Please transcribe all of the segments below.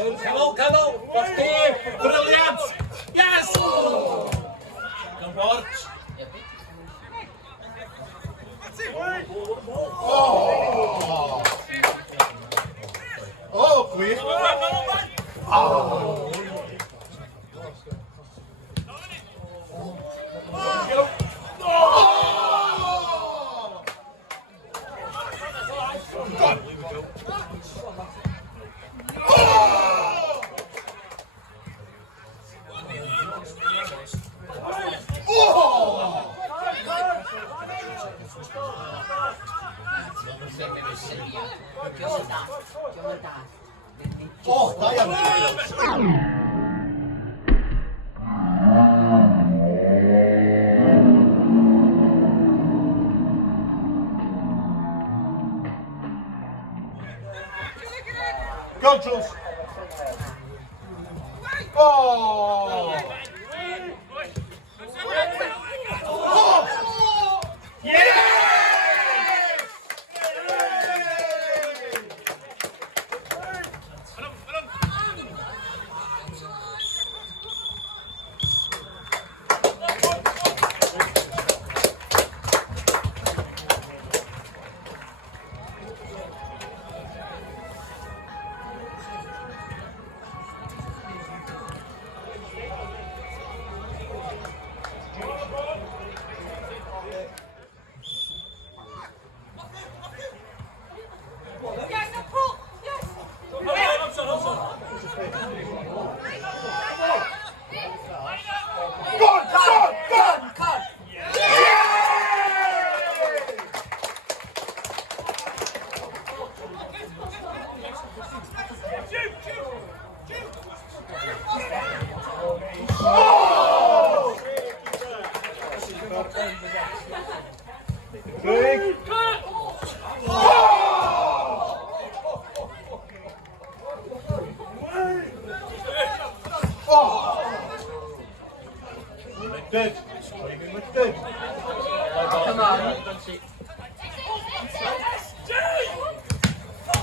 Come on. That's Dave. Brilliant. Yes. Come on. Oh! Oh, quick! Oh! Oh, dayan! Go, Jules! Oh! Oh! Yes! Big. Dead. Dead. Come on.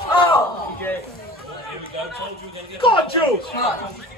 Oh! Here we go. Told you we're going to get. Go on, Jules! Come on.